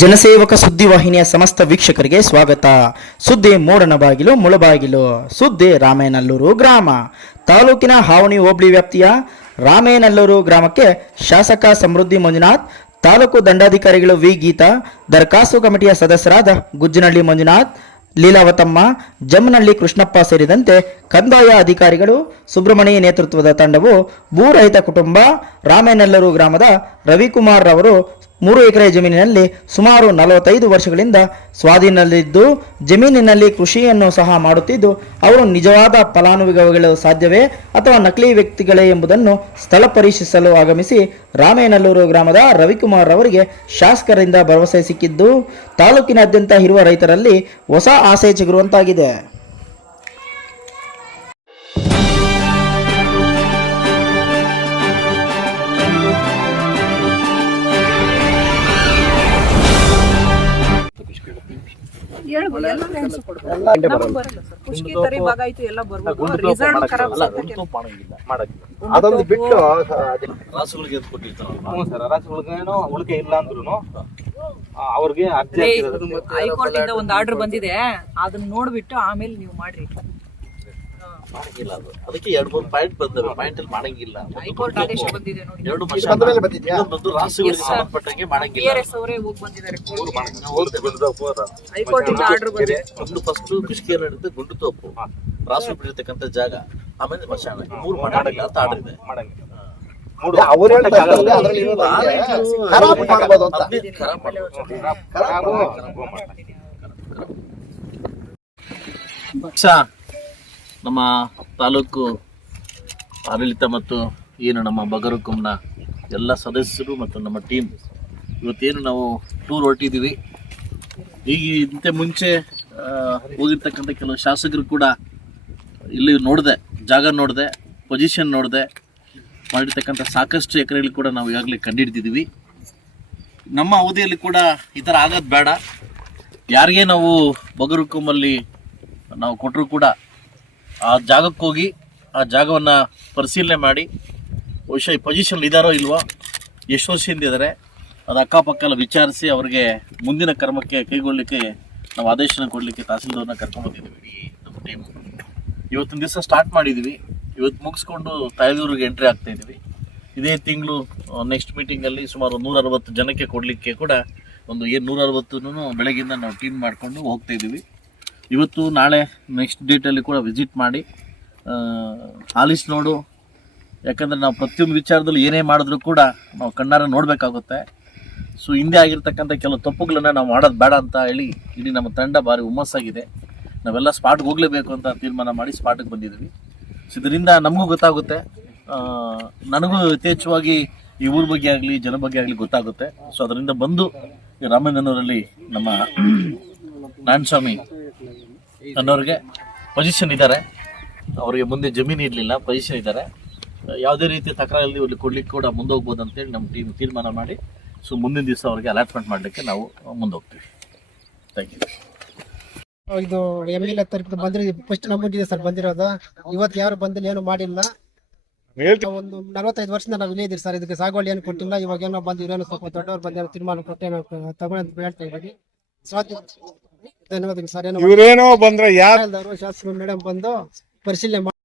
ಜನಸೇವಕ ಸುದ್ದಿವಾಹಿನಿಯ ಸಮಸ್ತ ವೀಕ್ಷಕರಿಗೆ ಸ್ವಾಗತ. ಸುದ್ದಿ ಮೂಡನ ಬಾಗಿಲು ಮುಳಬಾಗಿಲು ಸುದ್ದಿ ರಾಮೇನಲ್ಲೂರು ಗ್ರಾಮ. ತಾಲೂಕಿನ ಹಾವಣಿ ಹೋಬಳಿ ವ್ಯಾಪ್ತಿಯ ರಾಮೇನಲ್ಲೂರು ಗ್ರಾಮಕ್ಕೆ ಶಾಸಕ ಸಮೃದ್ಧಿ ಮಂಜುನಾಥ್, ತಾಲೂಕು ದಂಡಾಧಿಕಾರಿಗಳು ವಿ. ಗೀತಾ, ದರಖಾಸ್ತು ಕಮಿಟಿಯ ಸದಸ್ಯರಾದ ಗುಜ್ಜನಹಳ್ಳಿ ಮಂಜುನಾಥ್, ಲೀಲಾವತಮ್ಮ ಜಮ್ಮನಹಳ್ಳಿ ಕೃಷ್ಣಪ್ಪ ಸೇರಿದಂತೆ ಕಂದಾಯ ಅಧಿಕಾರಿಗಳು, ಸುಬ್ರಹ್ಮಣ್ಯ ನೇತೃತ್ವದ ತಂಡವು ಭೂರಹಿತ ಕುಟುಂಬ, ರಾಮೇನಲ್ಲೂರು ಗ್ರಾಮದ ರವಿಕುಮಾರ್ ರವರು ಮೂರು ಎಕರೆ ಜಮೀನಿನಲ್ಲಿ ಸುಮಾರು ನಲವತ್ತೈದು ವರ್ಷಗಳಿಂದ ಸ್ವಾಧೀನದಲ್ಲಿದ್ದು, ಜಮೀನಿನಲ್ಲಿ ಕೃಷಿಯನ್ನು ಸಹ ಮಾಡುತ್ತಿದ್ದು, ಅವರು ನಿಜವಾದ ಫಲಾನುಭವಿಗಳು ಸಾಧ್ಯವೇ ಅಥವಾ ನಕಲಿ ವ್ಯಕ್ತಿಗಳೇ ಎಂಬುದನ್ನು ಸ್ಥಳ ಪರೀಕ್ಷಿಸಲು ಆಗಮಿಸಿ ರಾಮೇನಲ್ಲೂರು ಗ್ರಾಮದ ರವಿಕುಮಾರ್ ಅವರಿಗೆ ಶಾಸಕರಿಂದ ಭರವಸೆ ಸಿಕ್ಕಿದ್ದು, ತಾಲೂಕಿನಾದ್ಯಂತ ಇರುವ ರೈತರಲ್ಲಿ ಹೊಸ ಆಸೆ ಚಿಗುರುವಂತಾಗಿದೆ. ಹೇಳ್ಬೋದು ಎಲ್ಲ ನೆನ್ಸು ಕೊಡ್ಬೋದು. ನಮ್ಗ್ ಬರಲ್ಲ ಸರ್. ಖುಷ್ಕಿ ತರಿ ಭಾಗ ಆಯ್ತು ಎಲ್ಲ ಬರ್ಬೋದು. ರಿಸಲ್ಟ್ ಖರಾಬ್ ಅದೊಂದು ಬಿಟ್ಟು ರಾಸುಗಳಿಗೆ ಎದ್ದು ಕೊಟ್ಟಿರ್ತಾರಲ್ವಾ ಹ್ಞೂ ಸರ್ ರಾಸುಗಳಿಗೇನೋ ಉಳಿಕೆ ಇಲ್ಲ ಅಂದ್ರೂ ಅವ್ರಿಗೆ ಅರ್ಜಿ ಹೈಕೋರ್ಟ್ ಇಂದ ಒಂದು ಆರ್ಡರ್ ಬಂದಿದೆ. ಅದನ್ನ ನೋಡ್ಬಿಟ್ಟು ಆಮೇಲೆ ನೀವು ಮಾಡ್ರಿ. ಮಾಡಂಗಿಲ್ಲ ಅದು. ಅದಕ್ಕೆ ಎರಡ್ ಮೂರು ಪಾಯಿಂಟ್ ಬಂದವೆ ಪಾಯಿಂಟ್ ಅಲ್ಲಿ ಮಾಡಂಗಿಲ್ಲ. ಹೈಕೋರ್ಟ್ ಆದೇಶ ಬಂದಿದೆ ನೋಡಿ. ಎರಡು ಬಂದ ಮೇಲೆ ಮಷ ಬಂದಿದ್ಯಾ? ಬಂದು ರಾಸುಗಳಿಗೆ. ಸಂಬಂಧಪಟ್ಟಂಗೆ ಮಾಡಂಗಿಲ್ಲ. ಆರ್ ಎಸ್ ಅವರೇ ಹೋಗಿ ಬಂದಿದ್ದಾರೆ ನಾವು ಹೋಗ್ದೆ ಬಂದು ಹೈಕೋರ್ಟ್ ಇಂದ ಆರ್ಡರ್ ಬಂದಿದೆ. ಒಂದು ಫಸ್ಟ್ ಕೃಷಿಕೇರ ಹಿಡಿದು ಗುಂಡು ತೋಪು. ರಾಸು ಬಿಡಿರ್ತಕ್ಕಂಥ ಜಾಗ. ಆಮೇಲೆ ಮಶಾನ ಮೂರು ಮಾಡಂಗಿಲ್ಲ ಅಂತ ಆರ್ಡರ್ ಇದೆ. ಮಾಡಂಗಿಲ್ಲ. ಅವ್ರು. ಖರಾಬ್ ಮಾಡ್ಬೋದು ಅಂತ. ಖರಾಬ್. ಖರಾಬು ನಮ್ಮ ತಾಲೂಕು ಆಡಳಿತ ಮತ್ತು ಏನು ನಮ್ಮ ಬಗರುಕುಂನ ಎಲ್ಲ ಸದಸ್ಯರು ಮತ್ತು ನಮ್ಮ ಟೀಮ್, ಇವತ್ತೇನು ನಾವು ಟೂರ್ ಹೊರಟಿದ್ದೀವಿ. ಈಗ ಇಂತೆ ಮುಂಚೆ ಹೋಗಿರ್ತಕ್ಕಂಥ ಕೆಲವು ಶಾಸಕರು ಕೂಡ ಇಲ್ಲಿ ನೋಡಿದೆ, ಜಾಗ ನೋಡಿದೆ ಪೊಸಿಷನ್ ನೋಡಿದೆ, ಮಾಡಿರ್ತಕ್ಕಂಥ ಸಾಕಷ್ಟು ಎಕರೆಗಳು ಕೂಡ ನಾವು ಈಗಾಗಲೇ ಕಂಡಿಡ್ದಿದ್ದೀವಿ. ನಮ್ಮ ಅವಧಿಯಲ್ಲಿ ಕೂಡ ಈ ಥರ ಆಗೋದು ಬೇಡ. ಯಾರಿಗೆ ನಾವು ಬಗರುಕುಂಬಲ್ಲಿ ನಾವು ಕೊಟ್ಟರು ಕೂಡ ಆ ಜಾಗಕ್ಕೆ ಹೋಗಿ ಆ ಜಾಗವನ್ನು ಪರಿಶೀಲನೆ ಮಾಡಿ, ಬಹುಶಃ ಈ ಪೊಸಿಷನ್ ಇದ್ದಾರೋ ಇಲ್ವೋ, ಎಷ್ಟು ವರ್ಷದಿಂದ ಇದ್ದಾರೆ ಅದು ಅಕ್ಕಪಕ್ಕ ವಿಚಾರಿಸಿ ಅವರಿಗೆ ಮುಂದಿನ ಕರ್ಮಕ್ಕೆ ಕೈಗೊಳ್ಳಲಿಕ್ಕೆ ನಾವು ಆದೇಶನ ಕೊಡಲಿಕ್ಕೆ ತಹಸೀಲ್ದಾರ್ನ ಕರ್ಕೊಂಡ್ಬಂದಿದ್ದೀವಿ ನಮ್ಮ ಟೀಮ್ ಇವತ್ತಿನ ದಿವಸ ಸ್ಟಾರ್ಟ್ ಮಾಡಿದ್ದೀವಿ ಇವತ್ತು ಮುಗಿಸ್ಕೊಂಡು ತಾಯದೂರಿಗೆ ಎಂಟ್ರಿ ಆಗ್ತಾ ಇದ್ದೀವಿ. ಇದೇ ತಿಂಗಳು ನೆಕ್ಸ್ಟ್ ಮೀಟಿಂಗಲ್ಲಿ ಸುಮಾರು ನೂರ ಅರವತ್ತು ಜನಕ್ಕೆ ಕೊಡಲಿಕ್ಕೆ ಕೂಡ ಒಂದು ಏನು ನೂರ ಅರವತ್ತು ಬೆಳಗಿಂದ ನಾವು ಟೀಮ್ ಮಾಡಿಕೊಂಡು ಹೋಗ್ತಾ ಇದ್ದೀವಿ. ಇವತ್ತು ನಾಳೆ ನೆಕ್ಸ್ಟ್ ಡೇಟಲ್ಲಿ ಕೂಡ ವಿಸಿಟ್ ಮಾಡಿ ಆಲಿಸ್ ನೋಡು. ಯಾಕಂದರೆ ನಾವು ಪ್ರತಿಯೊಂದು ವಿಚಾರದಲ್ಲಿ ಏನೇ ಮಾಡಿದ್ರು ಕೂಡ ನಾವು ಕಣ್ಣಾರ ನೋಡಬೇಕಾಗುತ್ತೆ. ಸೊ ಹಿಂದೆ ಆಗಿರ್ತಕ್ಕಂಥ ಕೆಲವು ತಪ್ಪುಗಳನ್ನು ನಾವು ಮಾಡೋದು ಬೇಡ ಅಂತ ಹೇಳಿ ಇಡೀ ನಮ್ಮ ತಂಡ ಭಾರಿ ಹುಮ್ಮಸ್ಸಾಗಿದೆ. ನಾವೆಲ್ಲ ಸ್ಪಾಟ್ಗೆ ಹೋಗಲೇಬೇಕು ಅಂತ ತೀರ್ಮಾನ ಮಾಡಿ ಸ್ಪಾಟಿಗೆ ಬಂದಿದ್ದೀವಿ. ಸೊ ಇದರಿಂದ ನಮಗೂ ಗೊತ್ತಾಗುತ್ತೆ. ನನಗೂ ಯಥೇಚ್ಛವಾಗಿ ಈ ಊರ ಬಗ್ಗೆ ಆಗಲಿ, ಜನ ಬಗ್ಗೆ ಆಗಲಿ ಗೊತ್ತಾಗುತ್ತೆ. ಸೊ ಅದರಿಂದ ಬಂದು ರಾಮಣ್ಣನವರಲ್ಲಿ ನಮ್ಮ ನಾರಾಯಣ ನಾರಾಯಣಸ್ವಾಮಿ ಅನ್ನೋರಿಗೆ ಪೊಸಿಷನ್ ಇದ್ದಾರೆ. ಅವರಿಗೆ ಮುಂದೆ ಜಮೀನು ಇರಲಿಲ್ಲ ಪೊಸಿಷನ್ ಇದ್ದಾರೆ. ಯಾವುದೇ ರೀತಿ ತಕರಾರಲ್ಲಿ ಇಲ್ಲಿ ಕೊಡ್ಲಿಕ್ಕೆ ಕೂಡ ಮುಂದೆ ಹೋಗ್ಬೋದು ಅಂತೇಳಿ ನಮ್ಮ ಟೀಮ್ ತೀರ್ಮಾನ ಮಾಡಿ ಸೊ ಮುಂದಿನ ದಿವಸ ಅವರಿಗೆ ಅಲಾಟ್ಮೆಂಟ್ ಮಾಡಲಿಕ್ಕೆ ನಾವು ಮುಂದೆ ಹೋಗ್ತೀವಿ ಥ್ಯಾಂಕ್ ಯು ಇದು ಎಂ ಎಲ್ ಎ ತರಫಿಂದ ಬಂದ್ರೆ ಫಸ್ಟ್ ನಮಗಿದೆ ಸರ್ ಬಂದಿರೋದು. ಇವತ್ತು ಯಾರು ಬಂದಿಲ್ಲ ಏನು ಮಾಡಿಲ್ಲ. ಒಂದು ನಲವತ್ತೈದು ವರ್ಷದಿಂದ ನಾವು ಇಲ್ಲೇ ಇದೀವಿ ಸರ್ ಇದಕ್ಕೆ ಸಾಗುವಳಿ ಏನು ಕೊಟ್ಟಿಲ್ಲ. ಇವಾಗ ಏನೋ ಬಂದು ಏನೋ ಸ್ವಲ್ಪ ದೊಡ್ಡವ್ರು ಬಂದಿರೋ ತೀರ್ಮಾನ ಕೊಟ್ಟೆ ತಗೊಳ್ಳಿ ತಗೊಂಡು ಹೇಳ್ತಾ ಇದ್ದೀವಿ. ಸ್ವಾತಿ ಧನ್ಯವಾದಗಳು. ಸರ್ ಏನೋ ಇವ್ರೇನೋ ಬಂದ್ರೆ ಯಾರು ಶಾಸಕರು ಮೇಡಮ್ ಬಂದು ಪರಿಶೀಲನೆ ಮಾಡಿ